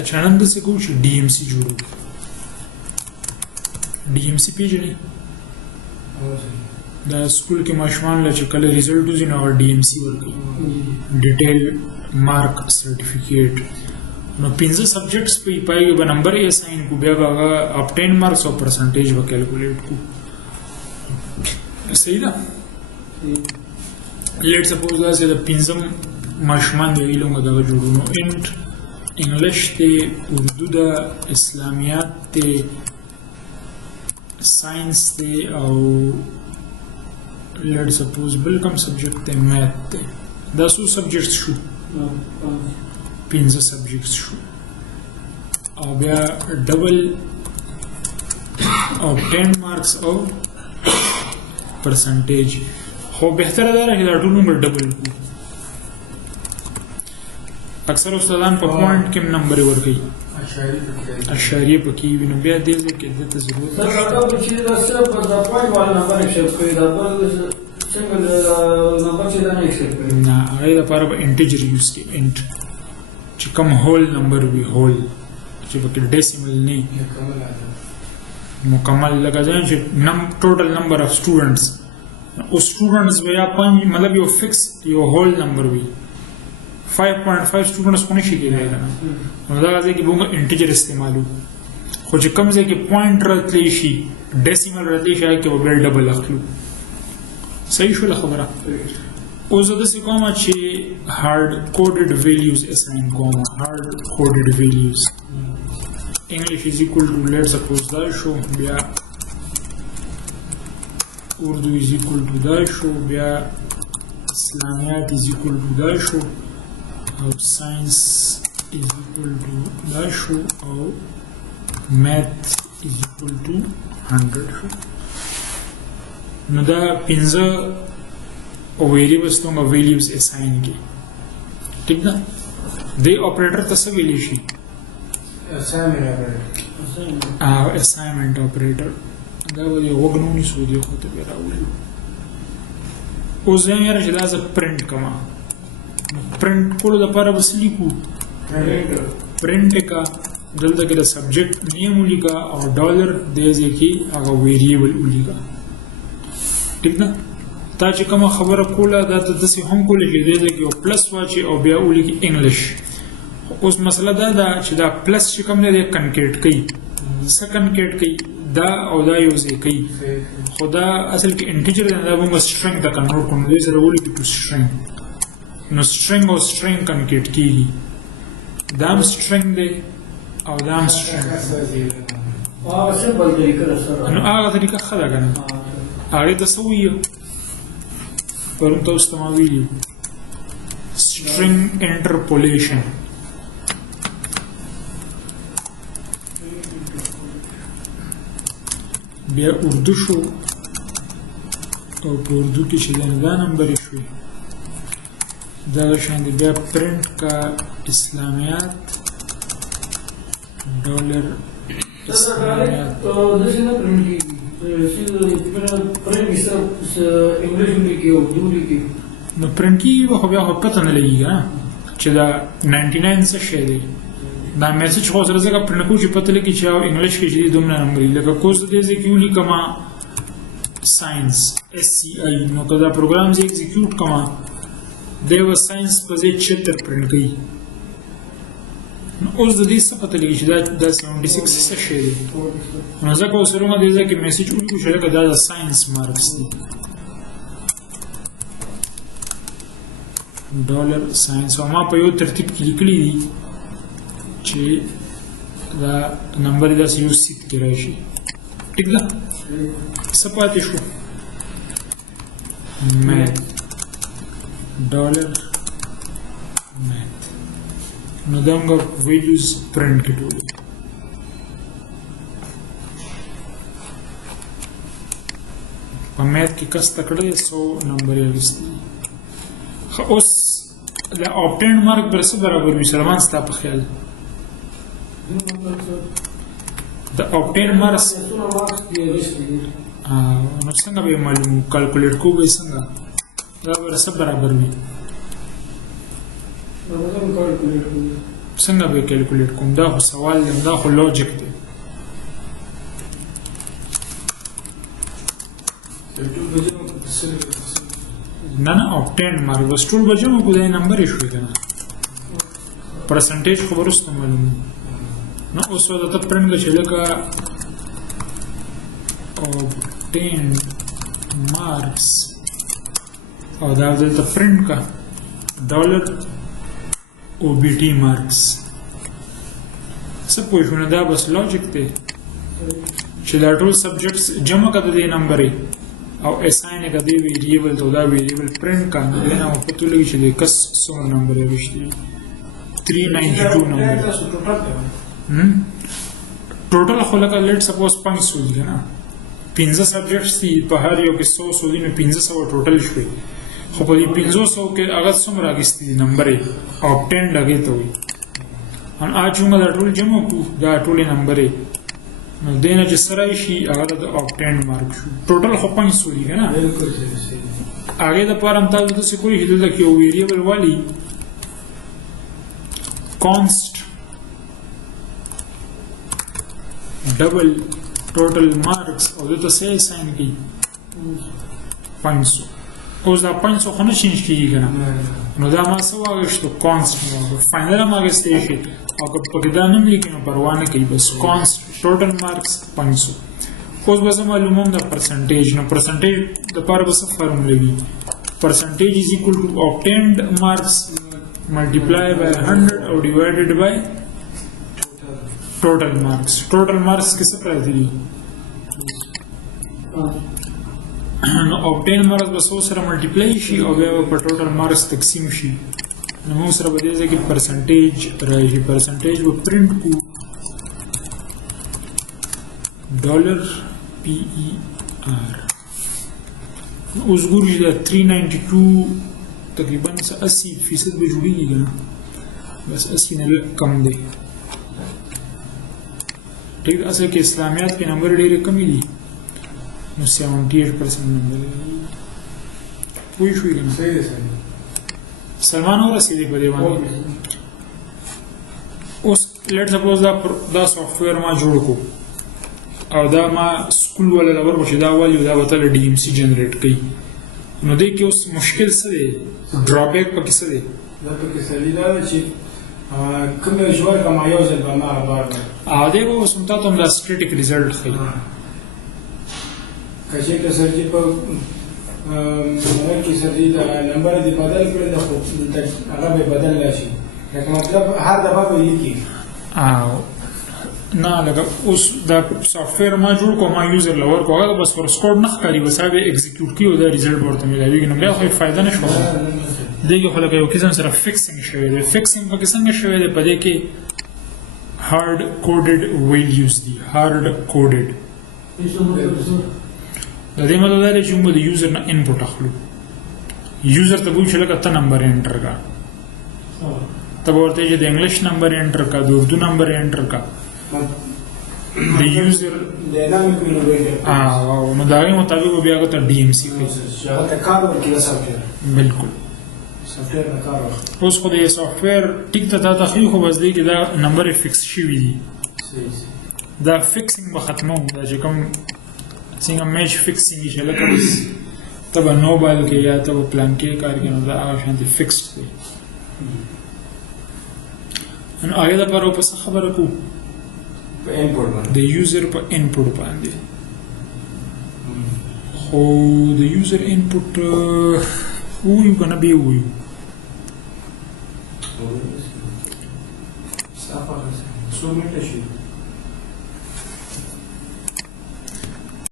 اچھا نن د څه کوو چې DMC جوړو DMC پیژنې دا سکول کې ماشومان له چې کله ریزلټ وځي نو DMC ورکوي ډیټیل مارک سرټیفیکیټ نو 15 سبجیکټس په پای به نمبر یې اساین کو بیا به obtain marks او پرسنټیج به کیلکولیټ کو صحیح ده لیټ سپوز دا چې د 15 ماشومان دی ویلو دا جوړو نو انټ انګلیش ته اردو د اسلامیات ته ساينس ته او لیټ سپوز بل کوم سبجیکټ ته میث ته دا څو سبجیکټس شو 15 سبجیکټس شو او بیا ډبل او 10 مارکس او پرسنټیج خو بهتره ده چې دا ټول نمبر ډبل اکثر استادان په پوینټ کې نمبر ورکوي اشاریه پکې وي نو بیا دې کې د ته ضرورت سره راځي چې دا صرف د پوینټ والا نمبر ایکسپټ کوي دا بل څنګه نمبر چې دا نه ایکسپټ کوي نه هغه لپاره به انټیجر یوز کوي انټ چې کوم هول نمبر وي هول چې پکې ډیسیمل نه مکمل لګا ځان چې ټوټل نمبر اف سټوډنټس او سټوډنټس بیا پنځ مطلب یو فکس یو هول نمبر وي 5.5 سټوډنټس کو نشي کېدای نو دا غږی کې موږ انټیجر استعمالو خو چې کوم ځای کې پوینټ راتلی شي ډیسیمل راتلی شي کې به ډبل اخلو صحیح شو خبره اوس د څه کومه چې هارد کوډډ ویلیوز اساین کومه هارد کوډډ ویلیوز English is equal to let's suppose that show بیا Urdu is equal to that show بیا اسلامیات is equal to that show او science is equal to that show او math is equal to 100 show نو دا 15 او variables ته values assign کی ٹھیک ده دی operator ته څه ویلی شي assignment operator دا و یو وګنونی سو دی خو ته راوړل او زه یې راځه دا ز پرنٹ کما پرنٹ کول د لپاره بس لیکو پرنٹ کا دلته کې د سبجیکټ نیم ولیکا او ډالر د ځکه هغه ویریبل ولیکا ٹھیک ده تا چې کوم خبره کوله دا ته د څه هم کولې د ځکه او پلس واچي او بیا ولیکي انګلیش اوس مسله دا ده چې دا پلس چې کوم دی کنکریټ کوي سکند کېټ کوي دا او دا یو ځای کوي خو دا اصل کې انټیجر دی دا موږ سټرنګ ته کنورټ کوو دې سره ولیکو ټو سټرنګ نو سټرنګ او سټرنګ کنکریټ کیږي دا هم سټرنګ دی او دا هم سټرنګ نو هغه طریقه ښه ده که نه هغې ته څه ویو پرون تاسو ته ما ویلي string interpolation بیا اردو شو او په اردو کې چې دا نمبر شوي دا شان دی بیا پرنٹ کا اسلامیات ډالر اسلامیات نو پرنٹ کېږي خو بیا خو پته نه لګېږي چې دا 99 څه شی دی دا میسج خو سره ځکه پرنټ کوو چې پته لګي چې انګلیش کې چې دومره نمبر لکه کوز دې ځای کې ولیکما ساينس SCI نو که دا پروګرام زه ایگزیکیوټ کما دی و ساينس په ځای 76 پرنټ کوي نو اوس د دې څه پته لګي چې دا 76 څه شی دی نو ځکه اوس سره دې ځای کې میسج ولیکو چې دا د ساينس مارکس دی ډالر ساينس او ما په یو ترتیب کې لیکلي دي چې دا نمبر داسې یو سیټ کې راشي ټیک ده څه پاتې شو میث ډالر میث نو دا موږ ویلیوز پرنټ کې ټول په میث کې کس تکړه 100 نمبر یې وستي اوس د obtained mark برسه برابر وي سلمان ستا په خیال د obtained marks نو څنګه به معلوم کیلکولیټ کو به څنګه دا برسه برابر وي څنګه به کیلکولیټ کوم دا خو سوال دی دا خو لوجیک دی نه نه obtained mark بس ټول به جمع کو دا نمبر یې شوی کنه پرسنټیج خو ورسته معلوم نو اوس دا ته پرنټ چې لکه obtained marks او دا دلته پرنټ کا ډالر OBT marks څه پوه شو نه دا بس لوجیک دی چې دا ټول سبجیکټس جمع کړه د نمبر او اساین کړه دی ویریبل ته دا ویریبل پرنټ کا نو دا نو پته لګی چې د کس څومره نمبر یې وشتي 392 نمبر ټوټل خو لکه لیټ سپوز 500 دی نه 15 سبجیکټس دي په هر یو کې 100 سو دي نو 1500 ټوټل شوي خو په دې 500 کې هغه څومره راغستې دي نمبر یې obtained لګې ته وي ان اج موږ دا ټول جمع کو دا ټول نمبر یې نو دینه چې سره شي هغه د obtained mark شو ټوټل خو 500 دي کنه بالکل صحیح هغه د پاره هم تاسو څه کوی هیله ده کې ویریبل والی const double total marks او دته سه ساين کی 500 اوس دا 500 خو نه چینج کیږي کنه نو دا ما څه واغشتو const نو فاینل ما غستې شي او په دا نه لیکي نو پروا نه کوي بس const total marks 500 اوس به معلومه ده پرسنټیج نو پرسنټیج د پاره به څه فارموله وي percentage is equal to obtained marks multiplied by 100 or divided by total marks किसे प्राइस दी obtained marks बस वो सरा multiply she और वे पर total marks तकसीम शी नमो सरा बदले से कि percentage रही percentage वो print को $PER उस गुरु जी 392 तकरीबन 80% भी जुड़ेगी ना बस 80 ने कम दे ठीक है असल के इस्लामियात के नंबर डेरे कम ही दी 78% नंबर कोई शुई ना सही है सही सलमान और सीधे बदे वाले उस लेट सपोज दा सॉफ्टवेयर मा जोड़ को او دا ما سکول ولا لور بشه دا والی دا وتل DMC جنریټ کړي نو دې کې اوس مشکل څه دی ډرابیک پکې څه دی دا پکې سړی دا چې کوم یو جوړ کما یو ځل به ما بار ا دې وو سمتا ته دا سټیټیک ریزلټ ښيي کله چې سړی په نو کې سړی دا نمبر دې بدل کړل دا هغه به بدل راشي لکه مطلب هر دفعه به لیکي نه لکه اوس دا سافټویر ما جوړ کوم ما یوزر لور کوه بس فور سکور نه ښکاري بس هغه ایگزیکیوټ کیو دا ریزلټ ورته ملایوي نو بیا خو فائدہ نشو دغه خو لکه یو قسم سره فکسینګ شوی دی فکسینګ په څنګه شوی دی په دې کې هارد کوډډ ویلیوز دي هارد کوډډ دا دې مطلب دی چې موږ د یوزر نه انپوټ اخلو یوزر ته وایو چې لکه ته نمبر انټر کا ته ورته چې د انګلیش نمبر انټر کا د اردو نمبر انټر کا the user dynamic innovator نو دا غي مطابق بیا غته DMC کوي شغله ته کار ورکړي سافټویر بالکل سافټویر نه کار اوس خو د سافټویر ټیک ته تا خو بس دی کې دا نمبر فکس شي وي دا فکسینګ به ختمو دا چې کوم څنګه میچ فکسینګ چې لکه بس تبه نوبل کې یا تبه پلان کې کار کوي نو دا هغه شانتي فکسډ دی نو هغه دا پر اوس خبره کو input the user per input باندې خو the user input وو کنه به وو صافه سو مټه شي